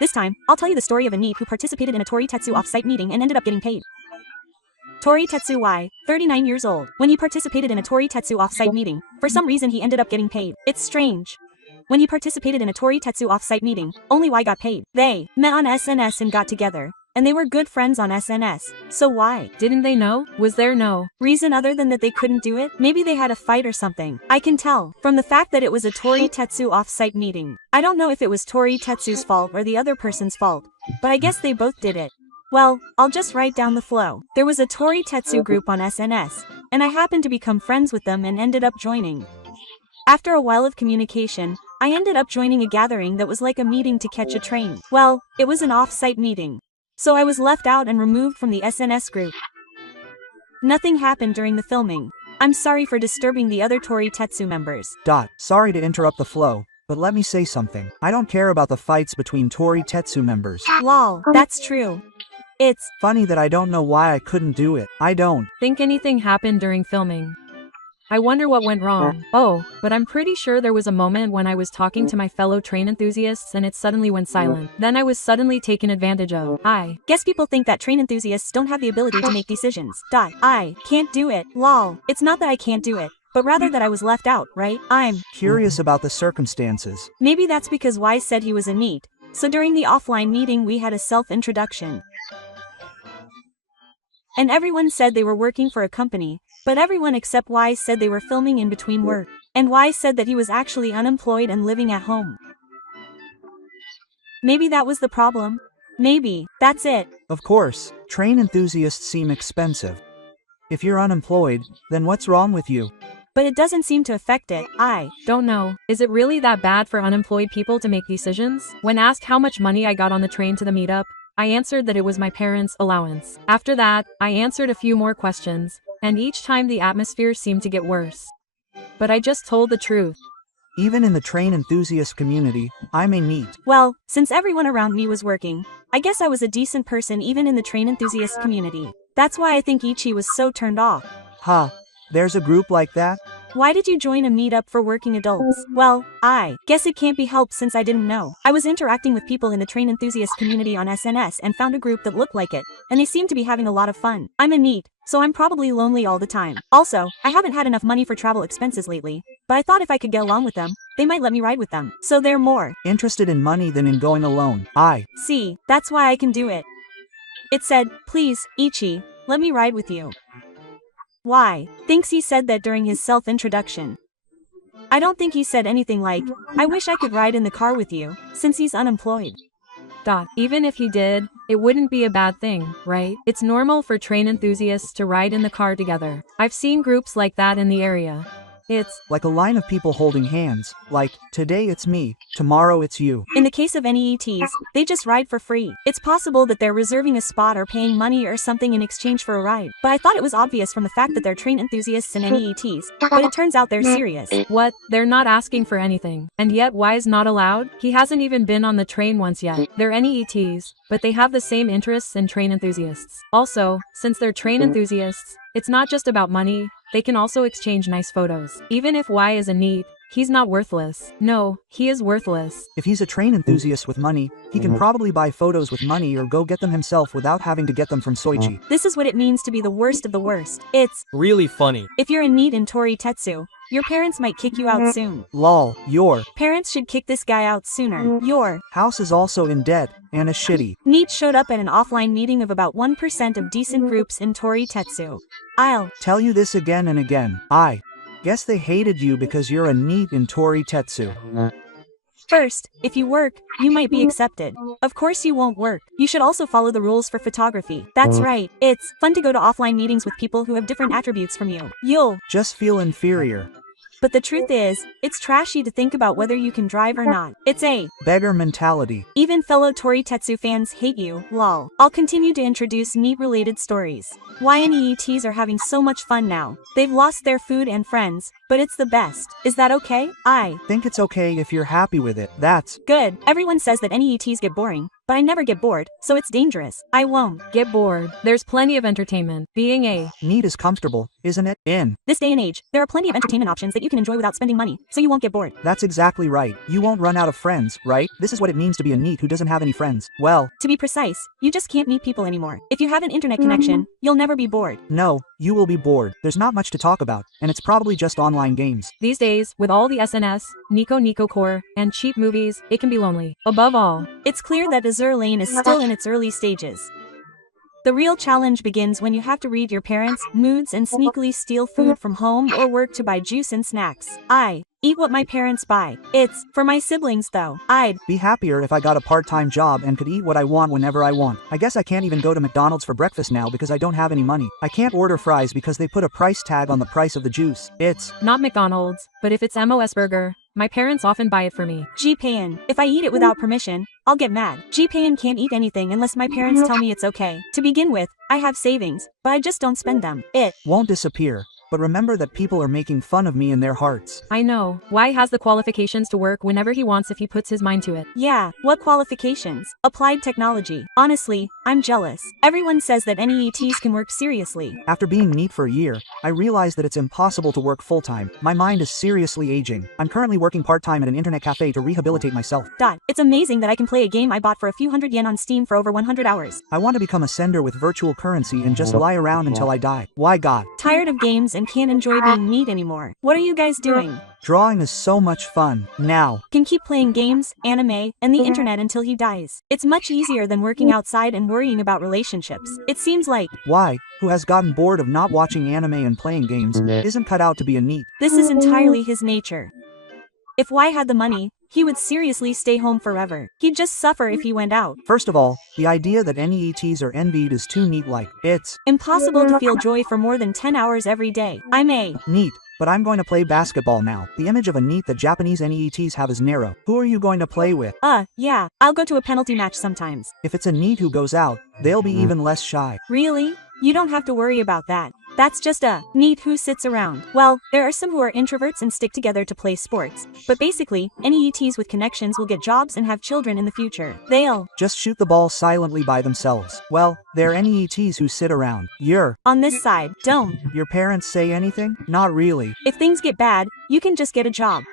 This time, I'll tell you the story of a NEET who participated in a Tori-Tetsu off-site meeting and ended up getting paid. Tori-Tetsu Y, 39 years old. When he participated in a Tori-Tetsu off-site meeting, for some reason he ended up getting paid. It's strange. When he participated in a Tori-Tetsu off-site meeting, only Y got paid. They met on SNS and got together. And they were good friends on SNS. So why? Didn't they know? Was there no reason other than that they couldn't do it? Maybe they had a fight or something. I can tell from the fact that it was a Tori-Tetsu off-site meeting. I don't know if it was Tori-Tetsu's fault or the other person's fault, but I guess they both did it. Well, I'll just write down the flow. There was a Tori-Tetsu group on SNS, and I happened to become friends with them and ended up joining. After a while of communication, I ended up joining a gathering that was like a meeting to catch a train. Well, it was an off-site meeting. So I was left out and removed from the SNS group. Nothing happened during the filming. I'm sorry for disturbing the other Tori-Tetsu members. Sorry to interrupt the flow, but let me say something. I don't care about the fights between Tori-Tetsu members. Lol, that's true. It's funny that I don't know why I couldn't do it. I don't think anything happened during filming. I wonder what went wrong. Oh, but I'm pretty sure there was a moment when I was talking to my fellow train enthusiasts and it suddenly went silent. Then I was suddenly taken advantage of. I guess people think that train enthusiasts don't have the ability to make decisions. I can't do it. Lol. It's not that I can't do it, but rather that I was left out, right? I'm curious about the circumstances. Maybe that's because Y said he was a NEET. So during the offline meeting we had a self-introduction. And everyone said they were working for a company, but everyone except Y said they were filming in between work. And Y said that he was actually unemployed and living at home. Maybe that was the problem. Maybe. That's it. Of course, train enthusiasts seem expensive. If you're unemployed, then what's wrong with you? But it doesn't seem to affect it. I don't know. Is it really that bad for unemployed people to make decisions? When asked how much money I got on the train to the meetup, I answered that it was my parents' allowance. After that, I answered a few more questions, and each time the atmosphere seemed to get worse. But I just told the truth. Even in the train enthusiast community, I'm a NEET. Well, since everyone around me was working, I guess I was a decent person even in the train enthusiast community. That's why I think Ichi was so turned off. There's a group like that? Why did you join a meetup for working adults? Well, I guess it can't be helped since I didn't know. I was interacting with people in the train enthusiast community on SNS and found a group that looked like it, and they seemed to be having a lot of fun. I'm a NEET, so I'm probably lonely all the time. Also, I haven't had enough money for travel expenses lately, but I thought if I could get along with them, they might let me ride with them. So they're more interested in money than in going alone. See, that's why I can do it. It said, please, Ichi, let me ride with you. Y thinks he said that during his self-introduction. I don't think he said anything like, I wish I could ride in the car with you, since he's unemployed. Even if he did, it wouldn't be a bad thing, right? It's normal for train enthusiasts to ride in the car together. I've seen groups like that in the area. It's like a line of people holding hands, like, today it's me, tomorrow it's you. In the case of NEETs, they just ride for free. It's possible that they're reserving a spot or paying money or something in exchange for a ride. But I thought it was obvious from the fact that they're train enthusiasts and NEETs, but it turns out they're serious. What? They're not asking for anything. And yet Y's not allowed? He hasn't even been on the train once yet. They're NEETs, but they have the same interests in train enthusiasts. Also, since they're train enthusiasts, it's not just about money. They can also exchange nice photos. Even if Y is a NEET, he's not worthless. No, he is worthless. If he's a train enthusiast with money, he can probably buy photos with money or go get them himself without having to get them from Soichi. This is what it means to be the worst of the worst. It's really funny. If you're a NEET in Tori-Tetsu, your parents might kick you out soon. Lol, your parents should kick this guy out sooner. Your house is also in debt, and is shitty. NEET showed up at an offline meeting of about 1% of decent groups in Tori-Tetsu. I'll tell you this again and again. I guess they hated you because you're a NEET in Tori-Tetsu. First, if you work, you might be accepted. Of course you won't work. You should also follow the rules for photography. That's right. It's fun to go to offline meetings with people who have different attributes from you. You'll just feel inferior. But the truth is, it's trashy to think about whether you can drive or not. It's a beggar mentality. Even fellow Tori-Tetsu fans hate you, lol. I'll continue to introduce NEET-related stories. YNEETs are having so much fun now. They've lost their food and friends, but it's the best. Is that okay? I Think it's okay if you're happy with it. That's good. Everyone says that NEETs get boring, but I never get bored, so it's dangerous. I won't Get bored. There's plenty of entertainment. Being a neat is comfortable, isn't it? In This day and age, there are plenty of entertainment options that you can enjoy without spending money, so you won't get bored. That's exactly right. You won't run out of friends, right? This is what it means to be a neat who doesn't have any friends. Well, To be precise, you just can't meet people anymore. If you have an internet connection, you'll never be bored. no, you will be bored. There's not much to talk about, and it's probably just online games. These days, with all the SNS, Nico Core, and cheap movies, it can be lonely. Above all, It's clear that Azure Lane is still in its early stages. The real challenge begins when you have to read your parents' moods and sneakily steal food from home or work to buy juice and snacks. I eat what my parents buy. It's for my siblings though. I'd Be happier if I got a part-time job and could eat what I want whenever I want. I guess I can't even go to McDonald's for breakfast now because I don't have any money. I can't order fries because they put a price tag on the price of the juice. It's not McDonald's, but if it's MOS Burger, my parents often buy it for me. G-Payin. If I eat it without permission, I'll get mad. G-Payin can't eat anything unless my parents tell me it's okay. To begin with, I have savings, but I just don't spend them. It won't disappear. But remember that people are making fun of me in their hearts. I know. Y has the qualifications to work whenever he wants if he puts his mind to it. Yeah, what qualifications? Applied technology. Honestly, I'm jealous. Everyone says that NEETs can work seriously. After being neat for a year, I realized that it's impossible to work full-time. My mind is seriously aging. I'm currently working part-time at an internet cafe to rehabilitate myself. It's amazing that I can play a game I bought for a few hundred yen on Steam for over 100 hours. I want to become a sender with virtual currency and just lie around until I die. Why God? Tired of games and can't enjoy being neat anymore. What are you guys doing? Drawing is so much fun. Now, Can keep playing games, anime, and the internet until he dies. It's much easier than working outside and worrying about relationships. It seems like why, who has gotten bored of not watching anime and playing games, isn't cut out to be a neat. this is entirely his nature. If Y had the money, he would seriously stay home forever. He'd just suffer if he went out. First of all, the idea that NEETs are envied is too neat-like. It's Impossible to feel joy for more than 10 hours every day. I'm a neat, but I'm going to play basketball now. The image of a neat that Japanese NEETs have is narrow. Who are you going to play with? Yeah, I'll go to a penalty match sometimes. If it's a neat who goes out, they'll be even less shy. Really? You don't have to worry about that. That's just a neat who sits around. Well, there are some who are introverts and stick together to play sports. But basically, NEETs with connections will get jobs and have children in the future. They'll Just shoot the ball silently by themselves. Well, they're NEETs who sit around. on this side, don't. Your parents say anything? Not really. If things get bad, you can just get a job.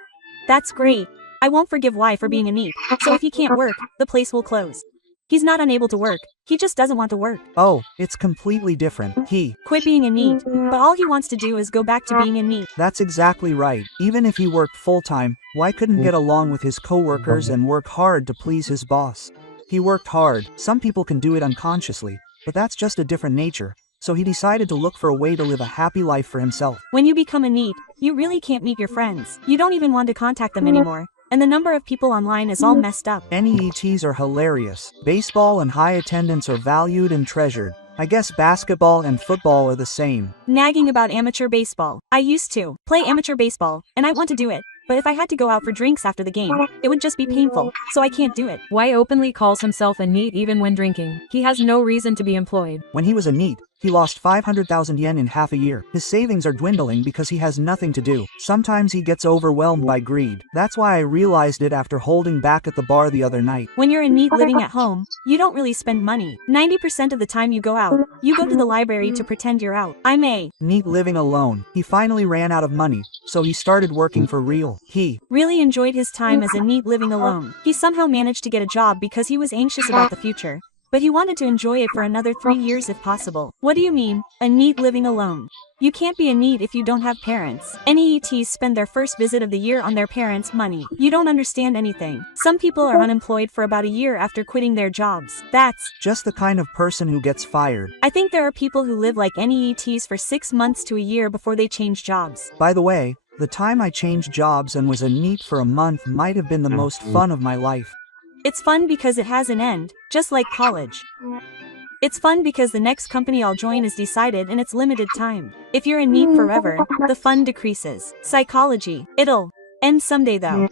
That's great. I won't forgive Y for being a neat. So if he can't work, the place will close. He's not unable to work. He just doesn't want to work. Oh, it's completely different. He Quit being a neat. But all he wants to do is go back to being a neat. That's exactly right. Even if he worked full-time, why couldn't get along with his coworkers and work hard to please his boss? He worked hard. Some people can do it unconsciously, but that's just a different nature. So he decided to look for a way to live a happy life for himself. When you become a neat, you really can't meet your friends. You don't even want to contact them anymore. And the number of people online is all messed up. NEETs are hilarious. Baseball and high attendance are valued and treasured. I guess basketball and football are the same. Nagging about amateur baseball. I used to play amateur baseball, and I want to do it. But if I had to go out for drinks after the game, it would just be painful, so I can't do it. Y openly calls himself a neat even when drinking. He has no reason to be employed. When he was a neat, he lost 500,000 yen in half a year. His savings are dwindling because he has nothing to do. Sometimes he gets overwhelmed by greed. That's why I realized it after holding back at the bar the other night. When you're a neat living at home, you don't really spend money. 90% of the time you go out, you go to the library to pretend you're out. I'm a neat living alone. He finally ran out of money, so he started working for real. He really enjoyed his time as a neat living alone. He somehow managed to get a job because he was anxious about the future. But he wanted to enjoy it for another 3 years if possible. What do you mean, a neat living alone? You can't be a neat if you don't have parents. NEETs spend their first visit of the year on their parents' money. You don't understand anything. Some people are unemployed for about a year after quitting their jobs. That's just the kind of person who gets fired. I think there are people who live like NEETs for 6 months to a year before they change jobs. By the way, the time I changed jobs and was a neat for a month might have been the most fun of my life. It's fun because it has an end, just like college. It's fun because the next company I'll join is decided and it's limited time. If you're a neat forever, the fun decreases. Psychology. It'll end someday though.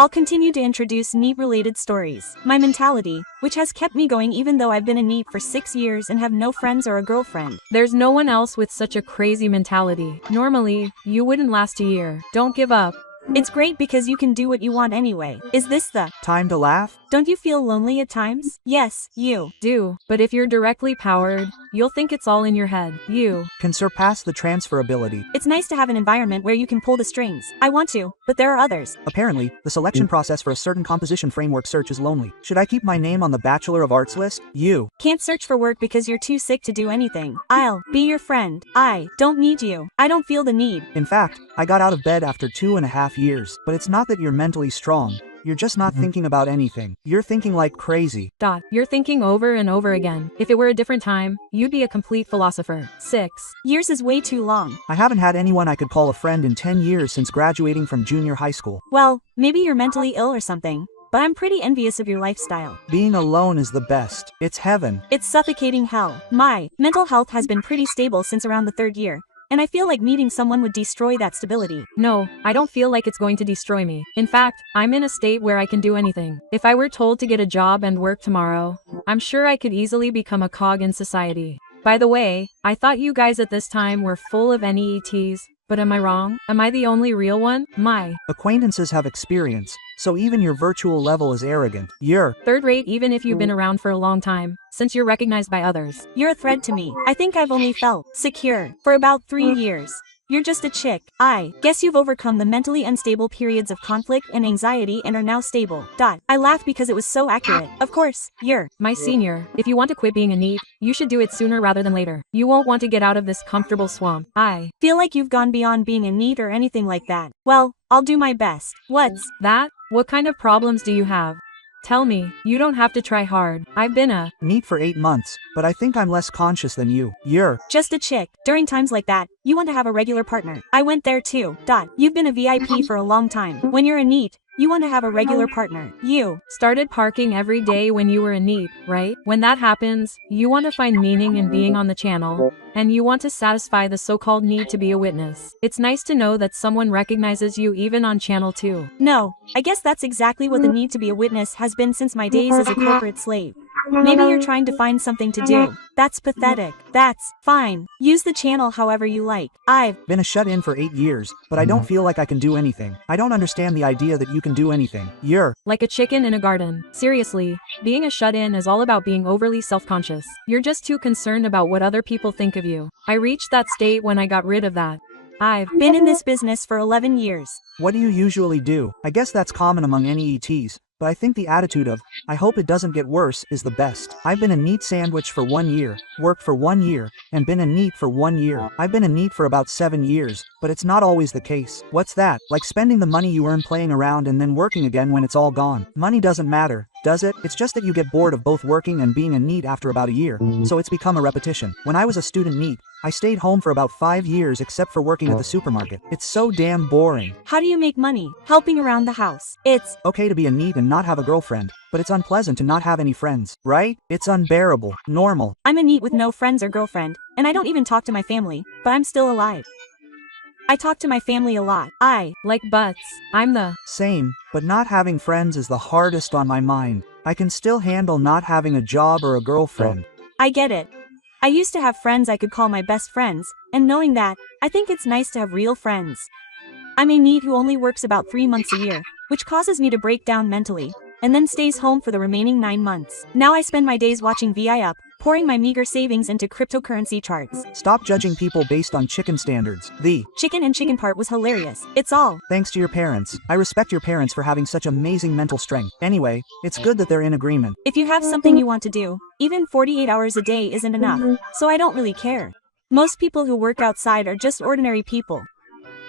I'll continue to introduce NEET-related stories. My mentality, which has kept me going even though I've been a NEET for 6 years and have no friends or a girlfriend. There's no one else with such a crazy mentality. Normally, you wouldn't last a year. Don't give up. It's great because you can do what you want anyway. Is this the Time to laugh? Don't you feel lonely at times? Yes, you Do, but if you're directly powered, you'll think it's all in your head. You Can surpass the transferability. It's nice to have an environment where you can pull the strings. I want to, but there are others. Apparently, the selection process for a certain composition framework search is lonely. Should I keep my name on the Bachelor of Arts list? You Can't search for work because you're too sick to do anything. I'll be your friend. I don't need you. I don't feel the need. In fact, I got out of bed after 2.5 years. But it's not that you're mentally strong. You're just not thinking about anything. You're thinking like crazy. You're thinking over and over again. If it were a different time, you'd be a complete philosopher. 6. Years is way too long. I haven't had anyone I could call a friend in 10 years since graduating from junior high school. Well, maybe you're mentally ill or something, but I'm pretty envious of your lifestyle. Being alone is the best. It's heaven. It's suffocating hell. My mental health has been pretty stable since around the 3rd year, and I feel like meeting someone would destroy that stability. No, I don't feel like it's going to destroy me. In fact, I'm in a state where I can do anything. If I were told to get a job and work tomorrow, I'm sure I could easily become a cog in society. By the way, I thought you guys at this time were full of NEETs, but am I wrong? Am I the only real one? My Acquaintances have experience, so even your virtual level is arrogant. You're third rate even if you've been around for a long time, since you're recognized by others. You're a threat to me. I think I've only felt secure for about 3 years. You're just a chick. I guess you've overcome the mentally unstable periods of conflict and anxiety and are now stable. I laughed because it was so accurate. Of course, you're My senior, if you want to quit being a NEET, you should do it sooner rather than later. You won't want to get out of this comfortable swamp. I feel like you've gone beyond being a NEET or anything like that. Well, I'll do my best. What's that? What kind of problems do you have? Tell me, you don't have to try hard. I've been a NEET for 8 months, but I think I'm less conscious than you. You're just a chick. During times like that, you want to have a regular partner. I went there too. You've been a VIP for a long time. When you're a NEET, you want to have a regular partner. You started parking every day when you were a NEET, right? When that happens, you want to find meaning in being on the channel, and you want to satisfy the so-called need to be a witness. It's nice to know that someone recognizes you even on channel 2. No, I guess that's exactly what the need to be a witness has been since my days as a corporate slave. Maybe you're trying to find something to do. That's pathetic. That's fine. Use the channel however you like. I've been a shut-in for 8 years, but I don't feel like I can do anything. I don't understand the idea that you can do anything. You're like a chicken in a garden. Seriously, being a shut-in is all about being overly self-conscious. You're just too concerned about what other people think of you. I reached that state when I got rid of that. I've been in this business for 11 years. What do you usually do? I guess that's common among NEETs. But I think the attitude of, I hope it doesn't get worse, is the best. I've been a NEET sandwich for 1 year, worked for 1 year, and been a NEET for 1 year. I've been a NEET for about 7 years, but it's not always the case. What's that? Like spending the money you earn playing around and then working again when it's all gone. Money doesn't matter, does it? It's just that you get bored of both working and being a NEET after about a year, so it's become a repetition. When I was a student NEET, I stayed home for about 5 years except for working at the supermarket. It's so damn boring. How do you make money? Helping around the house. It's okay to be a NEET and not have a girlfriend, but it's unpleasant to not have any friends, right? It's unbearable. Normal. I'm a NEET with no friends or girlfriend, and I don't even talk to my family, but I'm still alive. I talk to my family a lot. I like butts. I'm the same, but not having friends is the hardest on my mind. I can still handle not having a job or a girlfriend. I get it. I used to have friends I could call my best friends, and knowing that, I think it's nice to have real friends. I'm a NEET who only works about 3 months a year, which causes me to break down mentally, and then stays home for the remaining 9 months. Now I spend my days watching VI Up, pouring my meager savings into cryptocurrency charts. Stop judging people based on chicken standards. The chicken and chicken part was hilarious. It's all thanks to your parents. I respect your parents for having such amazing mental strength. Anyway, it's good that they're in agreement. If you have something you want to do, even 48 hours a day isn't enough, so I don't really care. Most people who work outside are just ordinary people.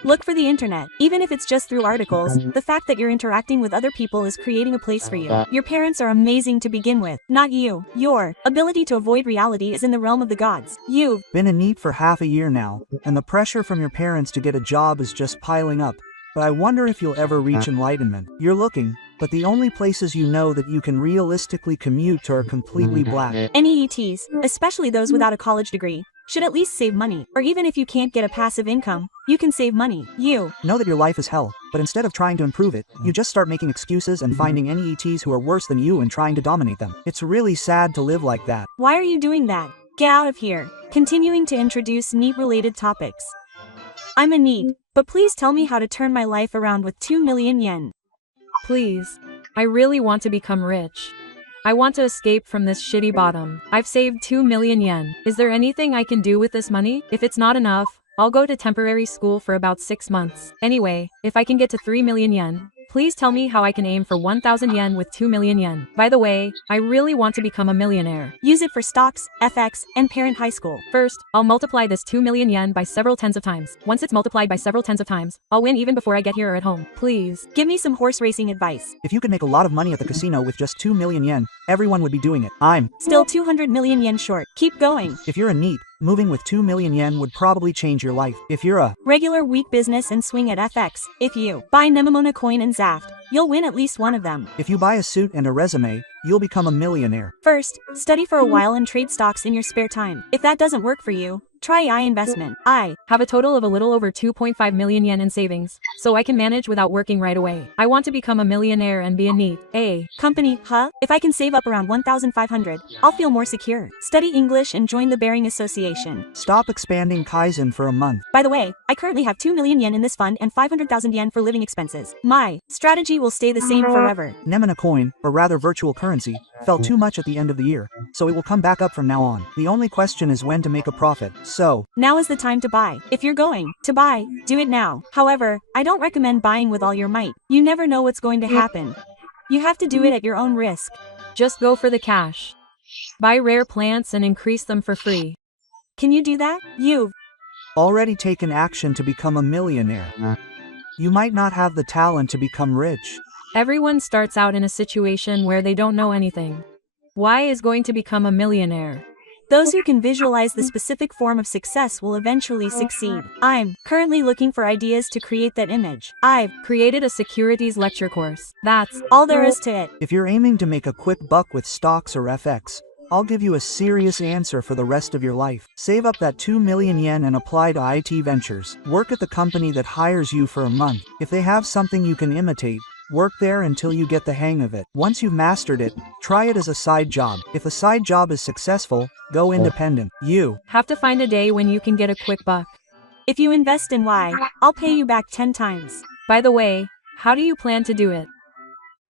Look for the internet. Even if it's just through articles, the fact that you're interacting with other people is creating a place for you. Your parents are amazing to begin with, not you. Your ability to avoid reality is in the realm of the gods. You've been a NEET for half a year now, and the pressure from your parents to get a job is just piling up. But I wonder if you'll ever reach enlightenment. You're looking, but the only places you know that you can realistically commute to are completely black. NEETs, especially those without a college degree, should at least save money. Or even if you can't get a passive income, you can save money. You know that your life is hell, but instead of trying to improve it, you just start making excuses and finding any ETs who are worse than you and trying to dominate them. It's really sad to live like that. Why are you doing that? Get out of here. Continuing to introduce NEET-related topics. I'm a NEET, but please tell me how to turn my life around with 2 million yen. Please. I really want to become rich. I want to escape from this shitty bottom. I've saved 2 million yen. Is there anything I can do with this money? If it's not enough, I'll go to temporary school for about 6 months. Anyway, if I can get to 3 million yen, please tell me how I can aim for 1,000 yen with 2 million yen. By the way, I really want to become a millionaire. Use it for stocks, FX, and parent high school. First, I'll multiply this 2 million yen by several tens of times. Once it's multiplied by several tens of times, I'll win even before I get here or at home. Please. Give me some horse racing advice. If you could make a lot of money at the casino with just 2 million yen, everyone would be doing it. I'm still 200 million yen short. Keep going. If you're a NEET, moving with 2 million yen would probably change your life. If you're a regular weak business and swing at FX, if you buy Nemamona coin and Zaft, you'll win at least one of them. If you buy a suit and a resume, you'll become a millionaire. First, study for a while and trade stocks in your spare time. If that doesn't work for you, try investment. I have a total of a little over 2.5 million yen in savings, so I can manage without working right away. I want to become a millionaire and be a NEET. A company, huh? If I can save up around 1,500, I'll feel more secure. Study English and join the Bearing Association. Stop expanding Kaizen for a month. By the way, I currently have 2 million yen in this fund and 500,000 yen for living expenses. My strategy will stay the same forever. Nemana coin, or rather virtual currency, fell too much at the end of the year, so it will come back up from now on. The only question is when to make a profit. So, now is the time to buy. If you're going to buy, do it now. However, I don't recommend buying with all your might. You never know what's going to happen. You have to do it at your own risk. Just go for the cash. Buy rare plants and increase them for free. Can you do that? You've already taken action to become a millionaire. You might not have the talent to become rich. Everyone starts out in a situation where they don't know anything. Why is going to become a millionaire? Those who can visualize the specific form of success will eventually succeed. I'm currently looking for ideas to create that image. I've created a securities lecture course. That's all there is to it. If you're aiming to make a quick buck with stocks or FX, I'll give you a serious answer for the rest of your life. Save up that 2 million yen and apply to IT ventures. Work at the company that hires you for a month. If they have something you can imitate, work there until you get the hang of it. Once you've mastered it, try it as a side job. If the side job is successful, go independent. You have to find a day when you can get a quick buck. If you invest in Y, I'll pay you back 10 times. By the way, how do you plan to do it?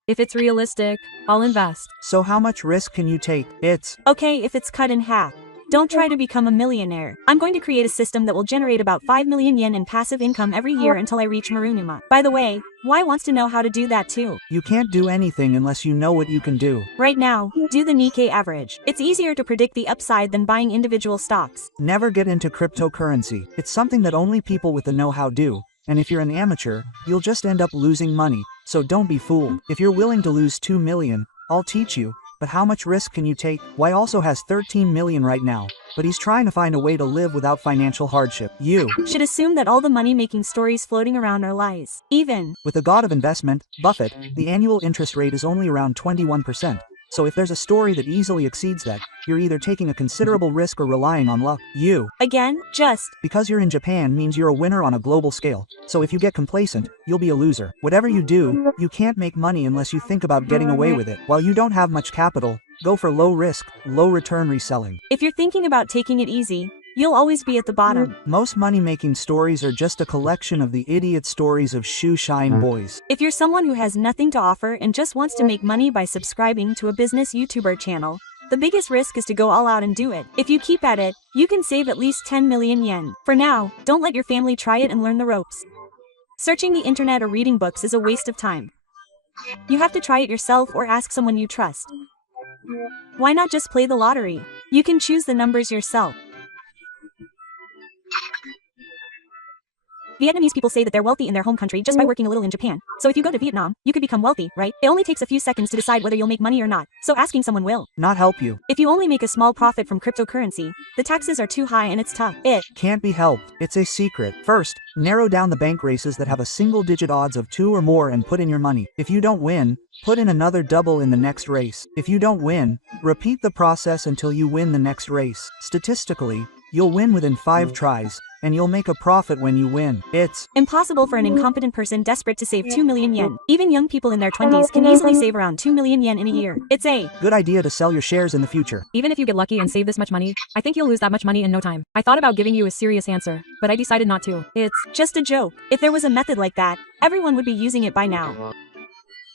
If it's realistic, I'll invest. So how much risk can you take? It's okay if it's cut in half. Don't try to become a millionaire. I'm going to create a system that will generate about 5 million yen in passive income every year until I reach Marunuma. By the way, Y wants to know how to do that too. You can't do anything unless you know what you can do. Right now, do the Nikkei average. It's easier to predict the upside than buying individual stocks. Never get into cryptocurrency. It's something that only people with the know-how do. And if you're an amateur, you'll just end up losing money. So don't be fooled. If you're willing to lose 2 million, I'll teach you. But how much risk can you take? Y also has 13 million right now, but he's trying to find a way to live without financial hardship. You should assume that all the money-making stories floating around are lies. Even with the god of investment, Buffett, the annual interest rate is only around 21%. So if there's a story that easily exceeds that, you're either taking a considerable risk or relying on luck. You again, just because you're in Japan means you're a winner on a global scale. So if you get complacent, you'll be a loser. Whatever you do, you can't make money unless you think about getting away with it. While you don't have much capital, go for low risk, low return reselling. If you're thinking about taking it easy, you'll always be at the bottom. Most money-making stories are just a collection of the idiot stories of shoe shine boys. If you're someone who has nothing to offer and just wants to make money by subscribing to a business YouTuber channel, the biggest risk is to go all out and do it. If you keep at it, you can save at least 10 million yen. For now, don't let your family try it and learn the ropes. Searching the internet or reading books is a waste of time. You have to try it yourself or ask someone you trust. Why not just play the lottery? You can choose the numbers yourself. Vietnamese people say that they're wealthy in their home country just by working a little in Japan. So if you go to Vietnam, you could become wealthy, right? It only takes a few seconds to decide whether you'll make money or not. So asking someone will not help you. If you only make a small profit from cryptocurrency, the taxes are too high and it's tough. It can't be helped. It's a secret. First, narrow down the bank races that have a single-digit odds of 2 or more and put in your money. If you don't win, Put in another double in the next race. If you don't win, repeat the process until you win the next race. Statistically, you'll win within 5 tries, and you'll make a profit when you win. It's impossible for an incompetent person desperate to save 2 million yen. Even young people in their 20s can easily save around 2 million yen in a year. It's a good idea to sell your shares in the future. Even if you get lucky and save this much money, I think you'll lose that much money in no time. I thought about giving you a serious answer, but I decided not to. It's just a joke. If there was a method like that, everyone would be using it by now.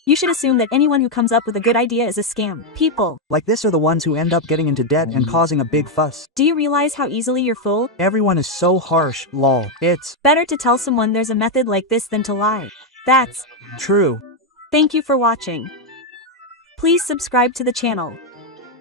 You should assume that anyone who comes up with a good idea is a scam. People like this are the ones who end up getting into debt and causing a big fuss. Do you realize how easily you're fooled? Everyone is so harsh, lol. It's better to tell someone there's a method like this than to lie. That's true. Thank you for watching. Please subscribe to the channel.